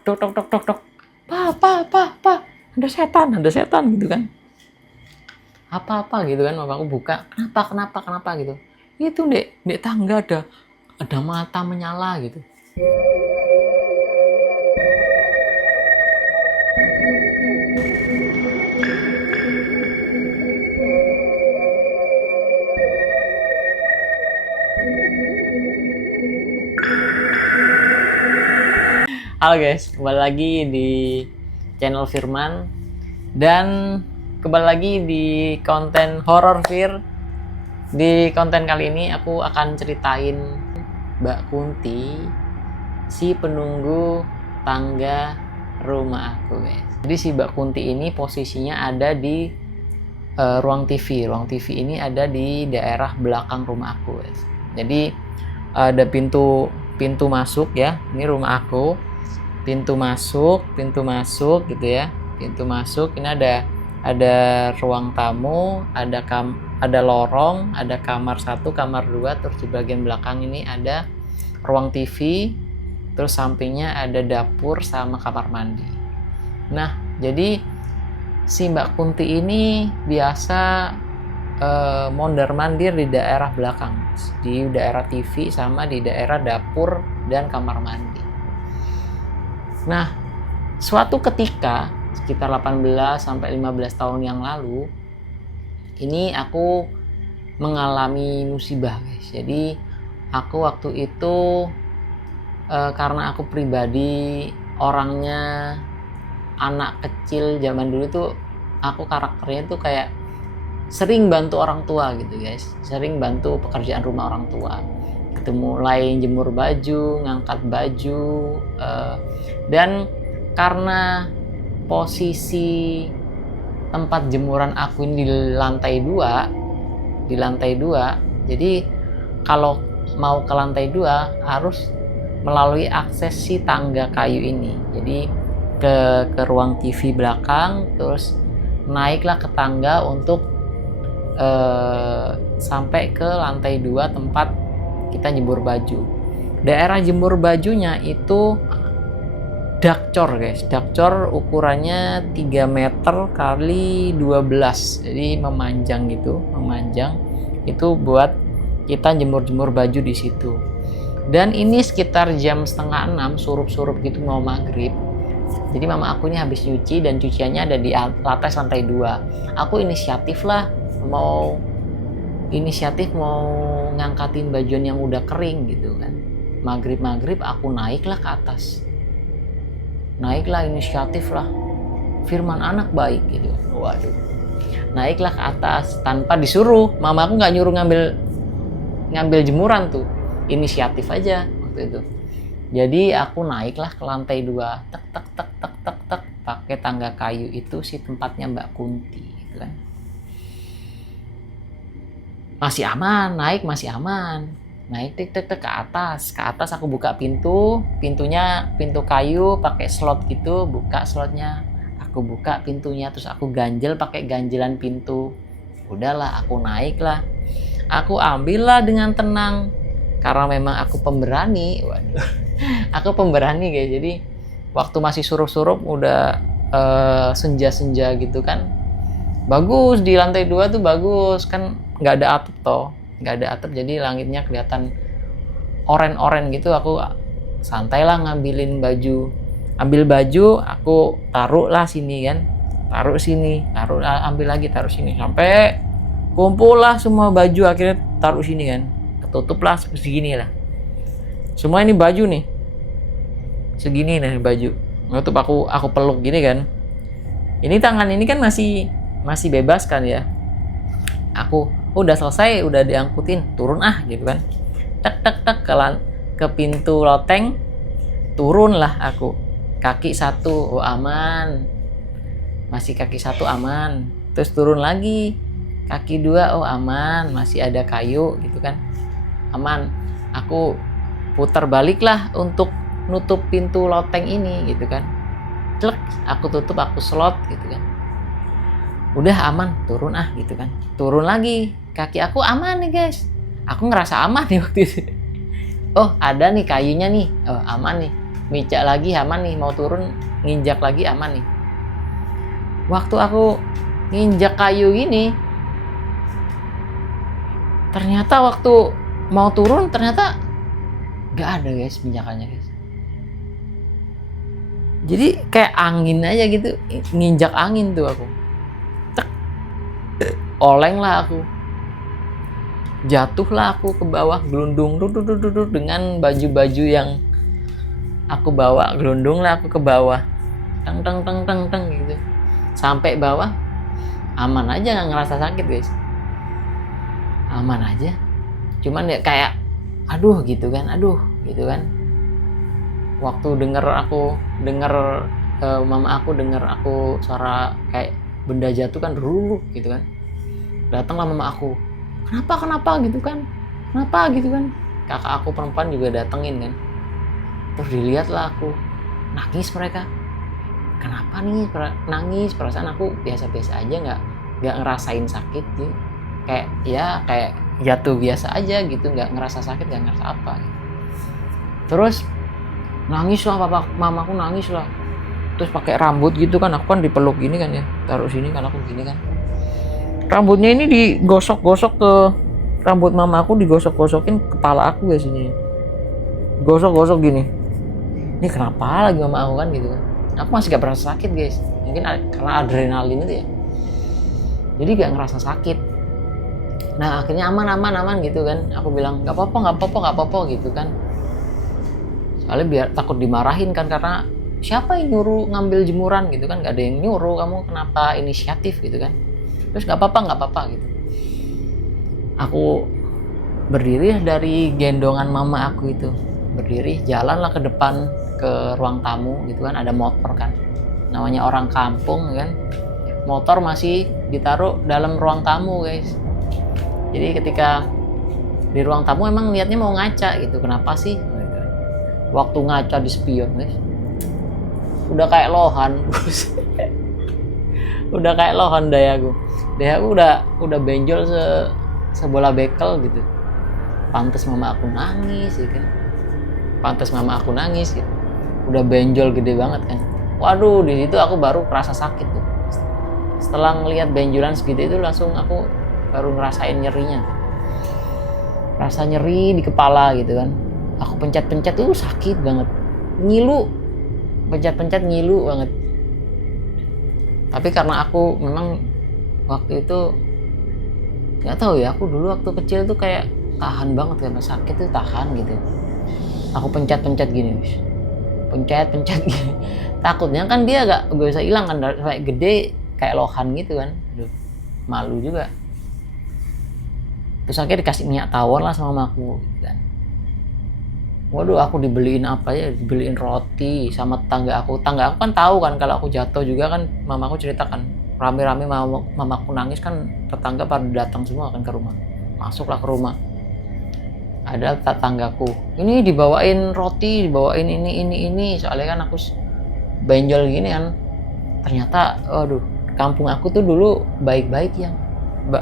tok tok tok tok tok, pa, ada setan gitu kan. Apa gitu kan, mamaku buka, kenapa gitu. Itu dek tangga ada mata menyala gitu. Halo guys, kembali lagi di channel Firman dan kembali lagi di konten horror Fir. Di konten kali ini aku akan ceritain Mbak Kunti, si penunggu tangga rumah aku guys. Jadi si Mbak Kunti ini posisinya ada di ruang TV. Ruang TV ini ada di daerah belakang rumah aku guys. Jadi ada pintu masuk ya. Ini rumah aku. Pintu masuk gitu ya. Pintu masuk ini ada ruang tamu, ada lorong, ada kamar 1, kamar 2, terus di bagian belakang ini ada ruang TV, terus sampingnya ada dapur sama kamar mandi. Nah, jadi si Mbak Kunti ini biasa mondar-mandir di daerah belakang, di daerah TV sama di daerah dapur dan kamar mandi. Nah, suatu ketika sekitar 18 sampai 15 tahun yang lalu, ini aku mengalami musibah, guys. Jadi, aku waktu itu karena aku pribadi orangnya anak kecil zaman dulu tuh, aku karakternya tuh kayak sering bantu orang tua gitu, guys. Sering bantu pekerjaan rumah orang tua. Mulai jemur baju, ngangkat baju, dan karena posisi tempat jemuran aku ini di lantai 2, jadi kalau mau ke lantai 2 harus melalui akses si tangga kayu ini. Jadi ke ruang TV belakang, terus naiklah ke tangga untuk sampai ke lantai 2 tempat kita jemur baju. Daerah jemur bajunya itu dakcor guys. Dakcor ukurannya 3 meter kali 12. Jadi memanjang gitu, Itu buat kita jemur baju di situ. Dan ini sekitar jam 5:30, surup-surup gitu mau maghrib. Jadi mama aku ini habis nyuci dan cuciannya ada di atas lantai 2. Aku inisiatif mau ngangkatin bajuan yang udah kering gitu kan. Maghrib aku naiklah ke atas. Inisiatif lah. Firman anak baik gitu. Waduh. Naiklah ke atas tanpa disuruh. Mama aku nggak nyuruh ngambil jemuran tuh. Inisiatif aja waktu itu. Jadi aku naiklah ke lantai 2. Tek pakai tangga kayu itu si tempatnya Mbak Kunti gitu kan. Masih aman, masih aman. Naik ke atas aku buka pintunya pintu kayu pakai slot gitu, buka slotnya, aku buka pintunya, terus aku ganjel pakai ganjelan pintu. Udahlah, aku naiklah, aku ambillah dengan tenang karena memang aku pemberani. Waduh. Aku pemberani guys. Jadi waktu masih surup-surup udah senja-senja gitu kan, bagus di lantai 2 tuh bagus kan, nggak ada atap jadi langitnya kelihatan oren gitu. Aku santai lah ambil baju, aku taruh lah sini kan, ambil lagi, taruh sini, sampai kumpul lah semua baju, akhirnya taruh sini kan, ketutup lah segini lah semua. Ini baju nih segini nih baju, nutup, aku peluk gini kan. Ini tangan ini kan masih bebas kan ya. Aku udah selesai, udah diangkutin, turun gitu kan. Tek ke pintu loteng, turun lah aku. Kaki 1, oh aman. Masih kaki 1 aman. Terus turun lagi. Kaki 2, oh aman, masih ada kayu gitu kan. Aman. Aku putar balik lah untuk nutup pintu loteng ini gitu kan. Clek, aku tutup, aku slot gitu kan. Udah aman, turun gitu kan. Turun lagi, kaki aku aman nih guys. Aku ngerasa aman nih waktu itu. Oh ada nih kayunya nih, oh aman nih. micak lagi aman nih, mau turun nginjak lagi aman nih. Waktu aku nginjak kayu gini, ternyata waktu mau turun ternyata nggak ada guys minjakannya guys. Jadi kayak angin aja gitu, nginjak angin tuh aku. Cek, oleng lah aku, jatuhlah aku ke bawah, gelundung dengan baju-baju yang aku bawa, gelundung lah aku ke bawah, teng gitu. Sampai bawah aman aja, nggak ngerasa sakit guys, aman aja. Cuman ya kayak aduh gitu kan. Waktu denger mama aku denger aku suara kayak benda jatuh kan, gitu kan. Datanglah mama aku, kenapa gitu kan, kakak aku perempuan juga datengin kan. Terus dilihatlah aku, nangis mereka. Kenapa nih nangis? Perasaan aku biasa-biasa aja, nggak ngerasain sakit gitu. Kayak jatuh biasa aja gitu, nggak ngerasa sakit, nggak ngerasa apa gitu. Terus nangis lah mamaku, nangis lah. Terus pakai rambut gitu kan, aku kan dipeluk gini kan ya, taruh sini kan, aku gini kan. Rambutnya ini digosok-gosok ke rambut mamaku, digosok-gosokin kepala aku guys ini. Gosok-gosok gini. Ini kenapa lagi mama aku kan gitu kan. Aku masih gak berasa sakit guys, mungkin karena adrenalin itu ya, jadi gak ngerasa sakit. Nah akhirnya aman gitu kan. Aku bilang gak apa-apa gitu kan, soalnya biar takut dimarahin kan, karena siapa yang nyuruh ngambil jemuran gitu kan, gak ada yang nyuruh, kamu kenapa inisiatif gitu kan. Terus gak apa-apa gitu. Aku berdiri dari gendongan mama aku itu, berdiri jalanlah ke depan ke ruang tamu gitu kan. Ada motor kan, namanya orang kampung kan, motor masih ditaruh dalam ruang tamu guys. Jadi ketika di ruang tamu emang niatnya mau ngaca gitu, kenapa sih waktu ngaca di spion guys, udah kayak lohan udah kayak lohan dayaku udah benjol sebola bekel gitu. Pantes mama aku nangis gitu. Udah benjol gede banget kan. Waduh, di situ aku baru kerasa sakit tuh. Setelah ngelihat benjolan segitu itu, langsung aku baru ngerasain nyerinya. Rasa nyeri di kepala gitu kan. Aku pencet-pencet tuh sakit banget. Ngilu. Pencet-pencet ngilu banget. Tapi karena aku memang waktu itu nggak tahu ya, aku dulu waktu kecil tuh kayak tahan banget karena sakit tuh, tahan gitu. Aku pencet-pencet gini, pencet gini. Takutnya kan dia gak bisa hilang kan, kayak gede kayak lohan gitu kan. Aduh, malu juga. Terus akhirnya dikasih minyak tawon lah sama mamaku kan. Waduh, aku dibeliin apa ya, dibeliin roti sama tetangga aku kan tahu kan kalau aku jatuh juga kan. Mamaku ceritakan rame-rame mamaku nangis kan, tetangga pada datang semua kan ke rumah. Masuklah ke rumah, ada tetanggaku ini dibawain roti, dibawain ini, soalnya kan aku benjol gini kan. Ternyata aduh, kampung aku tuh dulu baik-baik ya,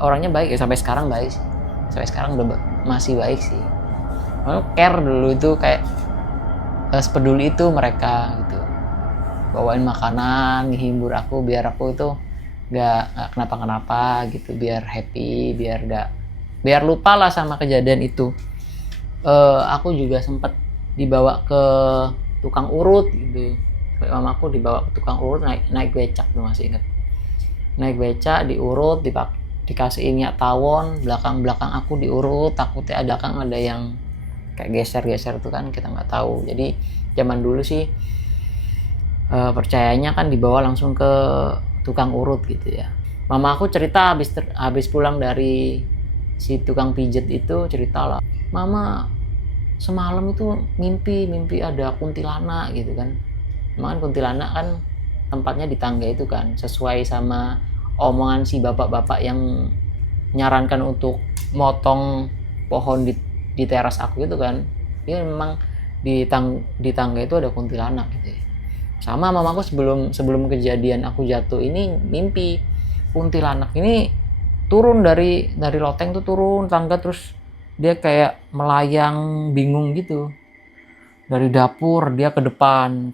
orangnya baik ya, sampai sekarang baik sih, sampai sekarang udah masih baik sih. Care dulu itu kayak sepeduli itu mereka gitu, bawain makanan, ngehibur aku biar aku itu gak kenapa-kenapa gitu, biar happy, biar lupa lah sama kejadian itu. Aku juga sempat dibawa ke tukang urut gitu. Mamaku dibawa ke tukang urut, naik becak tuh, masih inget. Naik becak, diurut, dikasih minyak tawon, belakang aku diurut, takutnya ada yang kayak geser tuh kan, kita nggak tahu. Jadi zaman dulu sih percayanya kan dibawa langsung ke tukang urut gitu ya. Mama aku cerita habis pulang dari si tukang pijet itu, cerita lah, mama semalam itu mimpi ada kuntilanak gitu kan. Emang kan kuntilanak kan tempatnya di tangga itu kan, sesuai sama omongan si bapak-bapak yang nyarankan untuk motong pohon di teras aku itu kan. Dia memang di tangga itu ada kuntilanak gitu ya. Sama mamaku sebelum kejadian aku jatuh ini mimpi kuntilanak ini turun dari loteng tuh, turun tangga, terus dia kayak melayang bingung gitu. Dari dapur dia ke depan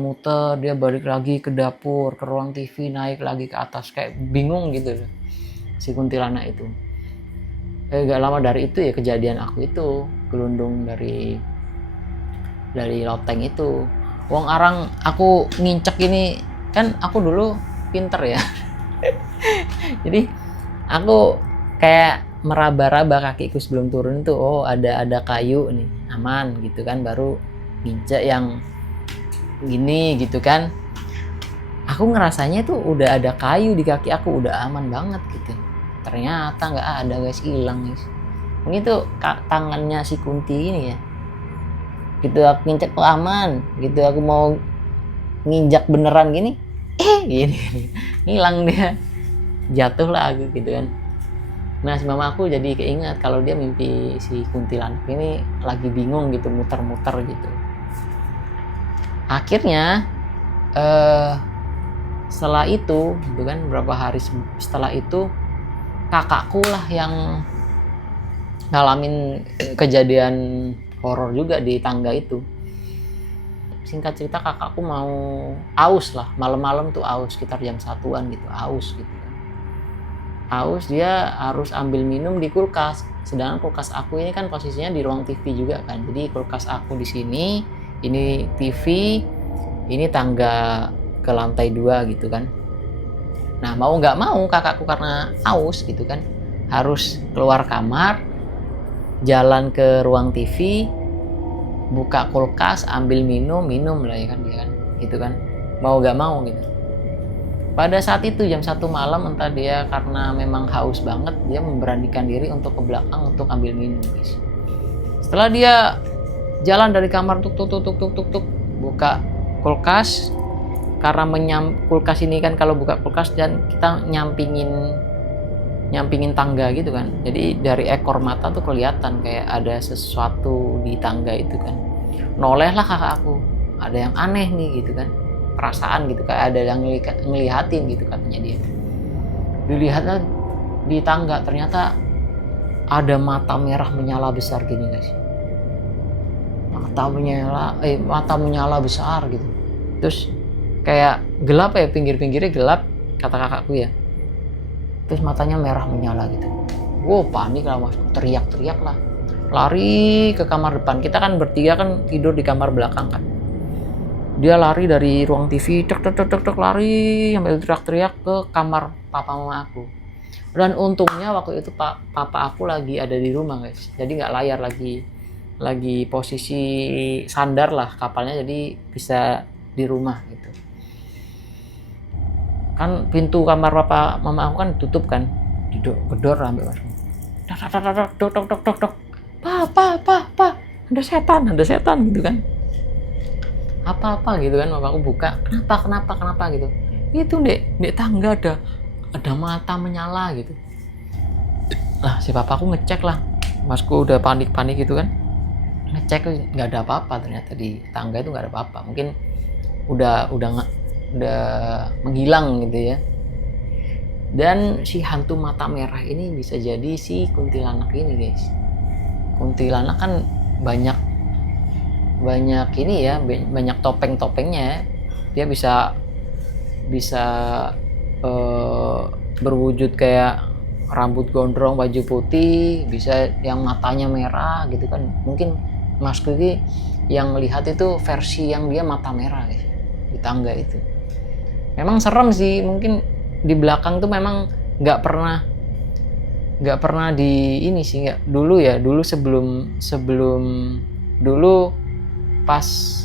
muter, dia balik lagi ke dapur, ke ruang TV, naik lagi ke atas, kayak bingung gitu si kuntilanak itu. Gak lama dari itu ya kejadian aku itu gelundung dari loteng itu. Wong arang aku ngincek ini kan, aku dulu pinter ya. Jadi aku kayak meraba-raba kakiku sebelum turun tuh, oh ada kayu nih, aman gitu kan, baru nginjek yang gini gitu kan. Aku ngerasanya tuh udah ada kayu di kaki aku, udah aman banget gitu. Ternyata nggak ada guys, hilang guys. Mungkin tuh tangannya si Kunti ini ya. Gitu aku nginjek, oh aman. Gitu aku mau nginjak beneran gini, gini hilang dia, jatuh lah aku gitu kan. Nah si mama aku jadi keinget kalau dia mimpi si kuntilanak ini lagi bingung gitu, muter-muter gitu. Akhirnya setelah itu gitu kan, beberapa hari setelah itu kakakku lah yang ngalamin kejadian horor juga di tangga itu. Singkat cerita kakakku mau aus lah, malam-malam tuh aus sekitar jam 1-an gitu, aus gitu. Aus, dia harus ambil minum di kulkas. Sedangkan kulkas aku ini kan posisinya di ruang TV juga kan. Jadi kulkas aku di sini, ini TV, ini tangga ke lantai 2 gitu kan. Nah mau nggak mau kakakku karena aus gitu kan, harus keluar kamar, jalan ke ruang TV, buka kulkas, ambil minum lah ya kan dia kan, gitu kan, mau gak mau gitu. Pada saat itu jam 1 malam, entah dia karena memang haus banget, dia memberanikan diri untuk ke belakang untuk ambil minum guys. Setelah dia jalan dari kamar tuk buka kulkas, karena kulkas ini kan kalau buka kulkas dan kita nyampingin tangga gitu kan, jadi dari ekor mata tuh kelihatan kayak ada sesuatu di tangga itu kan. Noleh lah kakak aku, ada yang aneh nih gitu kan, perasaan gitu, kayak ada yang ngelihatin gitu katanya dia. Dilihatnya di tangga, ternyata ada mata merah menyala besar gini guys, mata menyala besar gitu. Terus kayak gelap ya, pinggir-pinggirnya gelap kata kakakku ya. Terus matanya merah menyala gitu. Wow, panik lah mas, teriak-teriak lah, lari ke kamar depan. Kita kan bertiga kan tidur di kamar belakang kan. Dia lari dari ruang TV, lari sambil teriak-teriak ke kamar papa mama aku. Dan untungnya waktu itu papa aku lagi ada di rumah guys, jadi nggak layar, lagi posisi sandar lah kapalnya, jadi bisa di rumah gitu. Kan pintu kamar papa mama aku kan tutup kan, gedor ambil mas, dok, pa, ada setan gitu kan, apa gitu kan. Mama aku buka, kenapa gitu, itu dek tangga ada mata menyala gitu. Lah si papa aku ngecek lah, masku udah panik gitu kan, ngecek nggak ada apa-apa, ternyata di tangga itu nggak ada apa-apa. Mungkin udah menghilang gitu ya. Dan si hantu mata merah ini bisa jadi si kuntilanak ini guys. Kuntilanak kan banyak ini ya, banyak topeng-topengnya. Dia bisa berwujud kayak rambut gondrong, baju putih, bisa yang matanya merah gitu kan. Mungkin Mas Kuki yang lihat itu versi yang dia mata merah guys, di tangga itu. Memang serem sih, mungkin di belakang tuh memang nggak pernah di ini sih, nggak dulu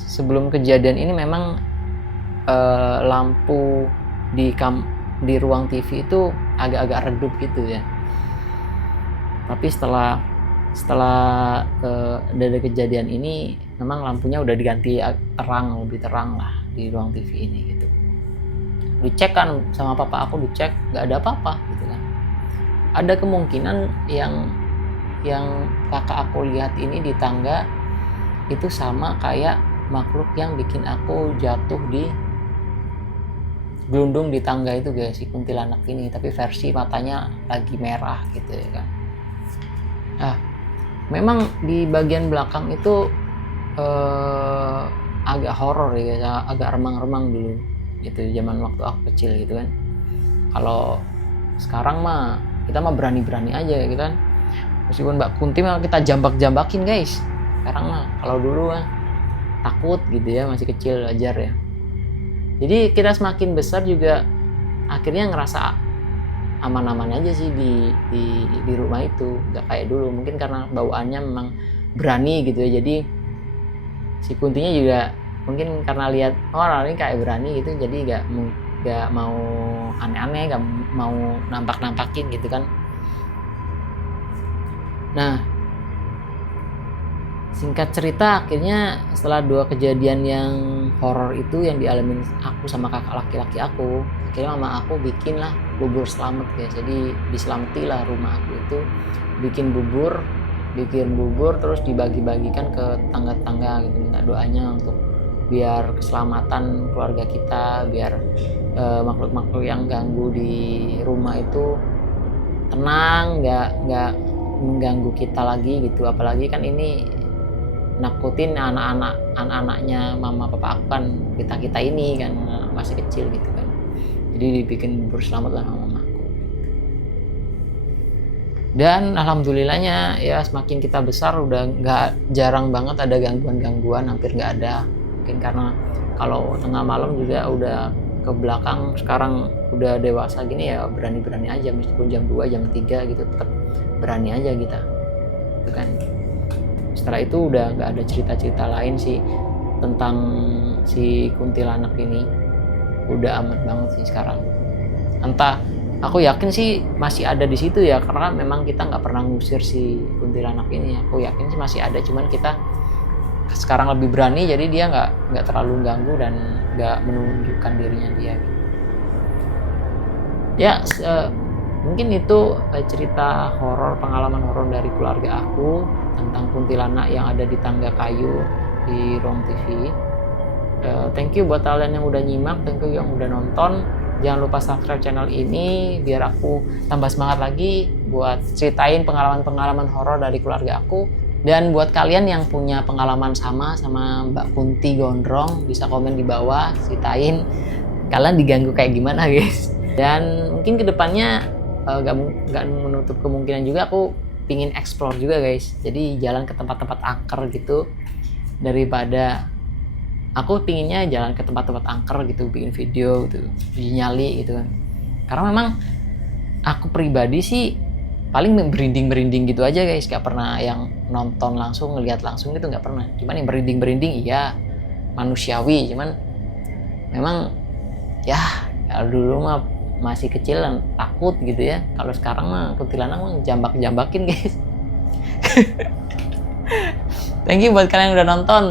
sebelum kejadian ini memang lampu di ruang TV itu agak-agak redup gitu ya. Tapi setelah ada kejadian ini, memang lampunya udah diganti lebih terang lah di ruang TV ini gitu. Dicek kan sama papa aku, dicek nggak ada apa-apa gitu kan. Ada kemungkinan yang kakak aku lihat ini di tangga itu sama kayak makhluk yang bikin aku jatuh di gelundung di tangga itu guys, si kuntilanak ini, tapi versi matanya lagi merah gitu ya kan. Nah memang di bagian belakang itu agak horor ya guys, agak remang-remang dulu gitu zaman waktu aku kecil gitu kan. Kalau sekarang mah kita mah berani-berani aja gitu kan, meskipun Mbak Kunti mah kita jambak-jambakin guys. Sekarang mah kalau dulu mah takut gitu ya, masih kecil ajar ya. Jadi kita semakin besar juga akhirnya ngerasa aman-aman aja sih di rumah itu, nggak kayak dulu. Mungkin karena bawaannya memang berani gitu ya, jadi si Kuntinya juga mungkin karena lihat orang ini kayak berani gitu, jadi nggak mau aneh-aneh, nggak mau nampak-nampakin gitu kan. Nah, singkat cerita akhirnya setelah 2 kejadian yang horor itu yang dialamin aku sama kakak laki-laki aku, akhirnya mama aku bikin lah bubur selamat guys. Jadi diselamatilah rumah aku itu, bikin bubur terus dibagi-bagikan ke tetangga-tetangga gitu, minta doanya untuk biar keselamatan keluarga kita, biar makhluk-makhluk yang ganggu di rumah itu tenang, nggak mengganggu kita lagi gitu. Apalagi kan ini nakutin anak-anaknya mama papa aku kan, kita ini kan masih kecil gitu kan. Jadi dibikin bubur selamat lah sama mama aku. Dan alhamdulillahnya ya semakin kita besar udah nggak, jarang banget ada gangguan-gangguan, hampir nggak ada. Mungkin karena kalau tengah malam juga udah ke belakang, sekarang udah dewasa gini ya berani-berani aja, meskipun jam 2 jam 3 gitu tetap berani aja kita gitu kan. Setelah itu udah nggak ada cerita-cerita lain sih tentang si kuntilanak ini, udah aman banget sih sekarang. Entah, aku yakin sih masih ada di situ ya, karena memang kita nggak pernah ngusir si kuntilanak ini. Aku yakin sih masih ada, cuman kita sekarang lebih berani, jadi dia nggak terlalu ganggu dan nggak menunjukkan dirinya dia gitu. Ya mungkin itu cerita horor, pengalaman horor dari keluarga aku tentang kuntilanak yang ada di tangga kayu di Ruang TV. Thank you buat kalian yang udah nyimak, thank you yang udah nonton. Jangan lupa subscribe channel ini biar aku tambah semangat lagi buat ceritain pengalaman-pengalaman horor dari keluarga aku. Dan buat kalian yang punya pengalaman sama Mbak Kunti Gondrong, bisa komen di bawah, ceritain kalian diganggu kayak gimana guys. Dan mungkin kedepannya gak menutup kemungkinan juga aku pingin explore juga guys, jadi jalan ke tempat-tempat angker gitu, daripada aku pinginnya jalan ke tempat-tempat angker gitu, bikin video gitu, nyali gitu kan. Karena memang aku pribadi sih paling merinding gitu aja guys, gak pernah yang nonton langsung, ngelihat langsung gitu, gak pernah. Cuman yang merinding iya manusiawi, cuman memang ya kalau dulu mah masih kecil dan takut gitu ya. Kalau sekarang mah kuntilanak mah jambak-jambakin guys. Thank you buat kalian yang udah nonton.